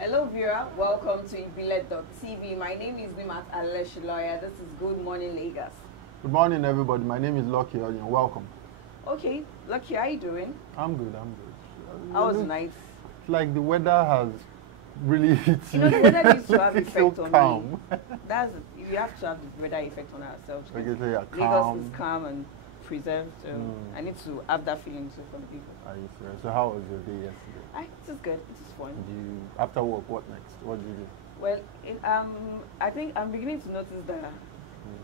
Hello Vera, welcome to Ibile.tv. My name is Nimat Aleshiloya. This is Good Morning Lagos. Good morning, everybody. My name is Lucky Onion. Welcome. Okay, Lucky, how are you doing? I'm good. I'm good. How was the night? It's like the weather has really hit you. The weather needs to have it's effect so on calm. me. We have to have the weather effect on ourselves. Like you say, Lagos calm. is calm and preserved, so I need to have that feeling too from people. Are you serious? So how was your day yesterday? It is good. It is fun. After work, what next? What did you do? Well, I think I'm beginning to notice that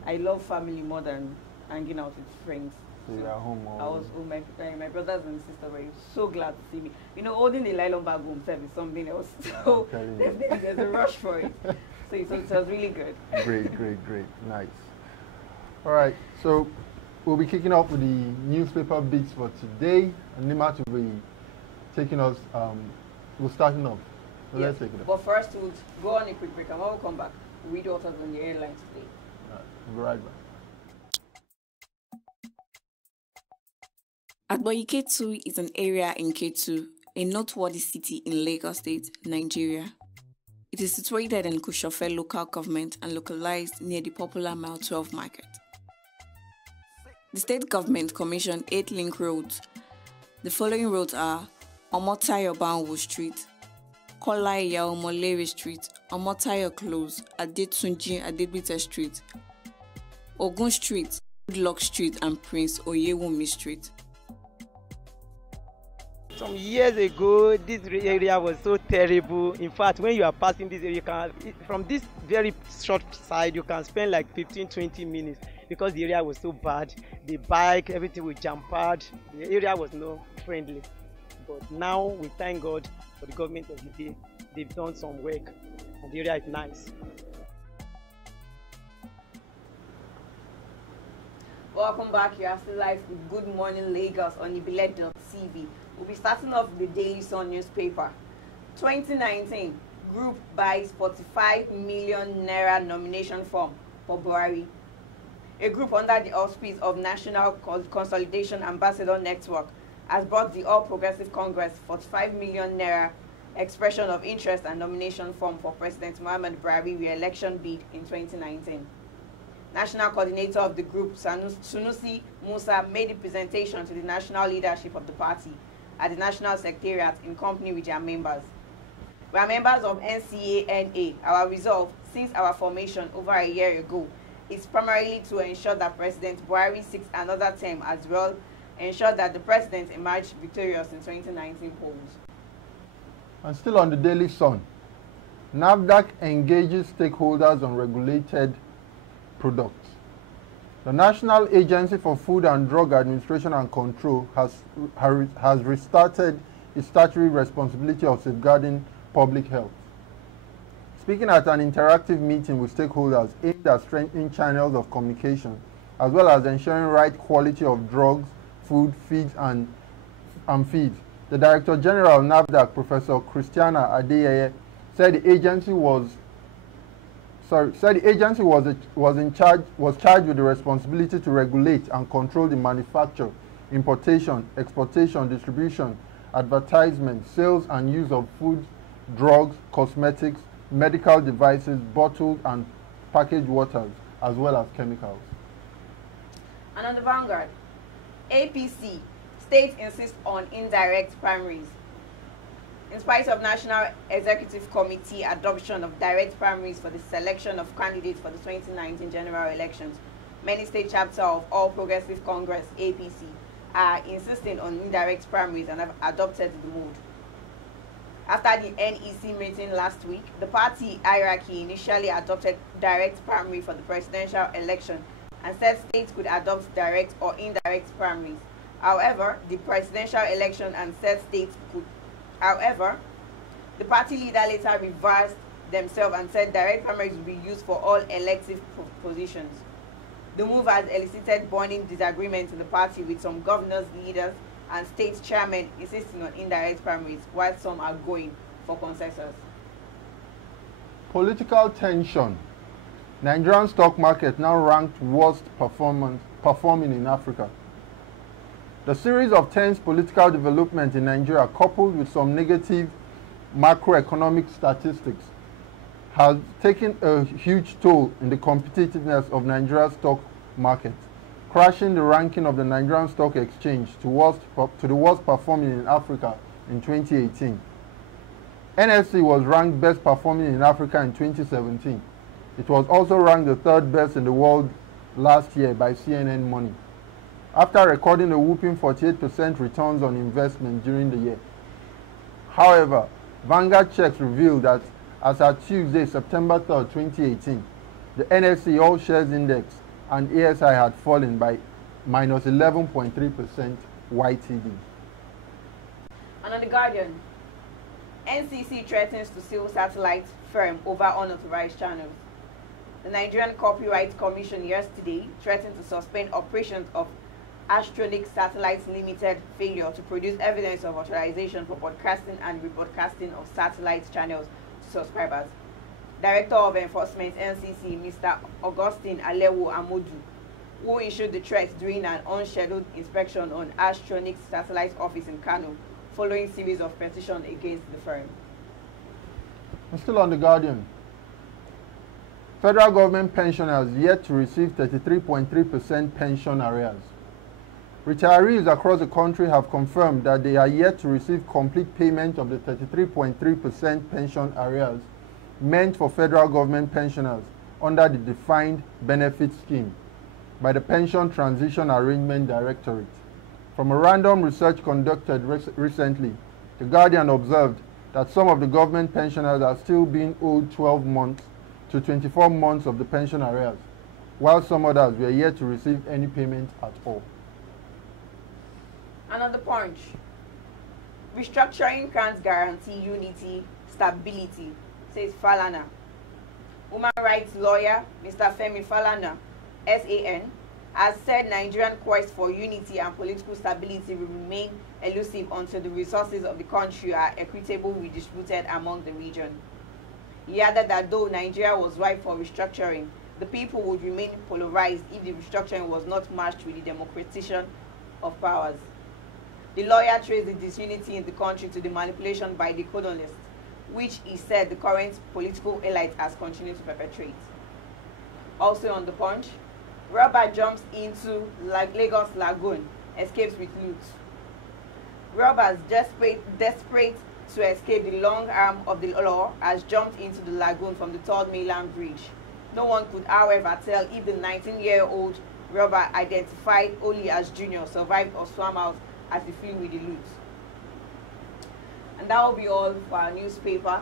I love family more than hanging out with friends. So you're at home all I was home. My brothers and sisters were so glad to see me. Holding the nylon bag home is something else. So definitely there's a rush for it. So it was really good. Great. Nice. All right. So we'll be kicking off with the newspaper beats for today. And Nimat will be taking us, we're starting off. So let's take it up. But first, we'll go on a quick break and when we come back, we'll read what was on the airlines today. All right. We'll be right back. Agboyi Ketu is an area in Ketu, a noteworthy city in Lagos State, Nigeria. It is situated in Kushofe local government and localized near the popular Mile 12 market. The state government commissioned 8 link roads. The following roads are Omotayo Banwo Street, Kola Iyaomolere Street, Omotayo Close, Adetunji Adebite Street, Ogun Street, Goodluck Street, and Prince Oyewumi Street. Some years ago, this area was so terrible. In fact, when you are passing this area, from this very short side, you can spend like 15-20 minutes because the area was so bad. The bike, everything was jam-packed. The area was not friendly. But now, we thank God for the government of the day. They've done some work, and the area is nice. Welcome back. You are still live with Good Morning Lagos on Ibile.tv. We'll be starting off with the Daily Sun newspaper. 2019, group buys 45 million naira nomination form for Buhari. A group under the auspice of National Consolidation Ambassador Network has brought the All Progressive Congress 45 million naira expression of interest and nomination form for President Muhammadu Buhari re-election bid in 2019. National coordinator of the group, Sunusi Musa, made a presentation to the national leadership of the party at the National Secretariat in company with their members. We are members of NCANA. Our resolve, since our formation over a year ago, is primarily to ensure that President Buhari seeks another term as well, ensure that the president emerged victorious in 2019 polls. And still on the Daily Sun, NAFDAC engages stakeholders on regulated products. The National Agency for Food and Drug Administration and Control has restarted its statutory responsibility of safeguarding public health. Speaking at an interactive meeting with stakeholders aimed at strengthening channels of communication, as well as ensuring right quality of drugs, food, feeds, and feeds, the Director General of NAFDAC, Professor Christiana Adeyeye, said the agency was charged with the responsibility to regulate and control the manufacture, importation, exportation, distribution, advertisement, sales and use of food, drugs, cosmetics, medical devices, bottled and packaged waters, as well as chemicals. And on the Vanguard, APC, state insists on indirect primaries. In spite of National Executive Committee adoption of direct primaries for the selection of candidates for the 2019 general elections, many state chapters of All Progressive Congress, APC, are insisting on indirect primaries and have adopted the mode. After the NEC meeting last week, the party hierarchy initially adopted direct primary for the presidential election and said states could adopt direct or indirect primaries. However, the presidential election and said states could. However, the party leader later reversed themselves and said direct primaries will be used for all elective positions. The move has elicited burning disagreement in the party, with some governors, leaders, and state chairmen insisting on indirect primaries, while some are going for consensus. Political tension. Nigerian stock market now ranked worst performing in Africa. The series of tense political development in Nigeria, coupled with some negative macroeconomic statistics has taken a huge toll in the competitiveness of Nigeria's stock market, crashing the ranking of the Nigerian Stock Exchange to the worst performing in Africa in 2018. NSE was ranked best performing in Africa in 2017. It was also ranked the third best in the world last year by CNN Money, after recording a whopping 48% returns on investment during the year. However, Vanguard checks revealed that as at Tuesday, September 3, 2018, the NSE All Shares Index and ASI had fallen by minus 11.3% YTD. And on The Guardian, NCC threatens to sue satellite firm over unauthorized channels. The Nigerian Copyright Commission yesterday threatened to suspend operations of Astronics Satellites Limited failure to produce evidence of authorization for broadcasting and rebroadcasting of satellite channels to subscribers. Director of Enforcement NCC, Mr. Augustine Alewo Amodu, who issued the threat during an unscheduled inspection on Astronics Satellite office in Kano, following series of petitions against the firm. And still on The Guardian, federal government pensioners yet to receive 33.3% pension arrears. Retirees across the country have confirmed that they are yet to receive complete payment of the 33.3% pension arrears meant for federal government pensioners under the Defined Benefit Scheme by the Pension Transition Arrangement Directorate. From a random research conducted recently, The Guardian observed that some of the government pensioners are still being owed 12 months to 24 months of the pension arrears, while some others were yet to receive any payment at all. And on The Punch, restructuring can't guarantee unity, stability, says Falana. Human rights lawyer Mr. Femi Falana, SAN, has said Nigerian quest for unity and political stability will remain elusive until the resources of the country are equitably redistributed among the region. He added that though Nigeria was ripe for restructuring, the people would remain polarized if the restructuring was not matched with the democratization of powers. The lawyer traced the disunity in the country to the manipulation by the colonists, which he said the current political elite has continued to perpetrate. Also on The Punch, robber jumps into Lagos Lagoon, escapes with loot. Robbers desperate to escape the long arm of the law has jumped into the lagoon from the 3rd mainland bridge. No one could, however, tell if the 19-year-old robber, identified only as Junior, survived or swam out as he flew with the loot. And that will be all for our newspaper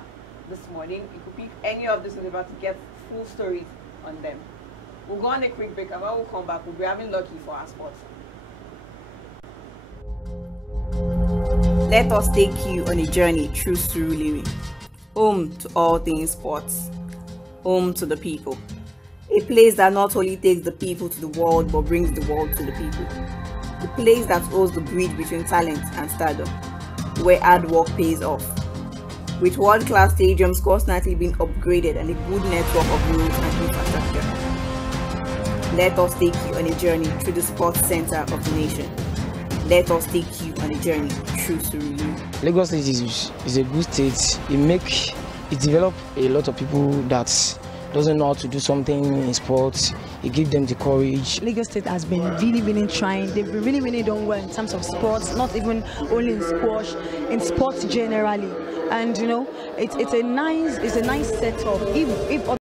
this morning. You could pick any of this newspaper to get full stories on them. We'll go on a quick break, and when we come back, we'll be having lucky for our sports. Let us take you on a journey through Surulere, home to all things sports, home to the people. A place that not only takes the people to the world, but brings the world to the people. The place that holds the bridge between talent and stardom, where hard work pays off. With world-class stadiums constantly being upgraded and a good network of roads and infrastructure. Let us take you on a journey through the sports center of the nation. Let us take you on a journey through Surulere. Lagos State is a good state. It develops a lot of people that doesn't know how to do something in sports. It gives them the courage. Lagos State has been really trying. They've been really done well in terms of sports, not even only in squash, in sports generally. And you know, it's a nice setup. If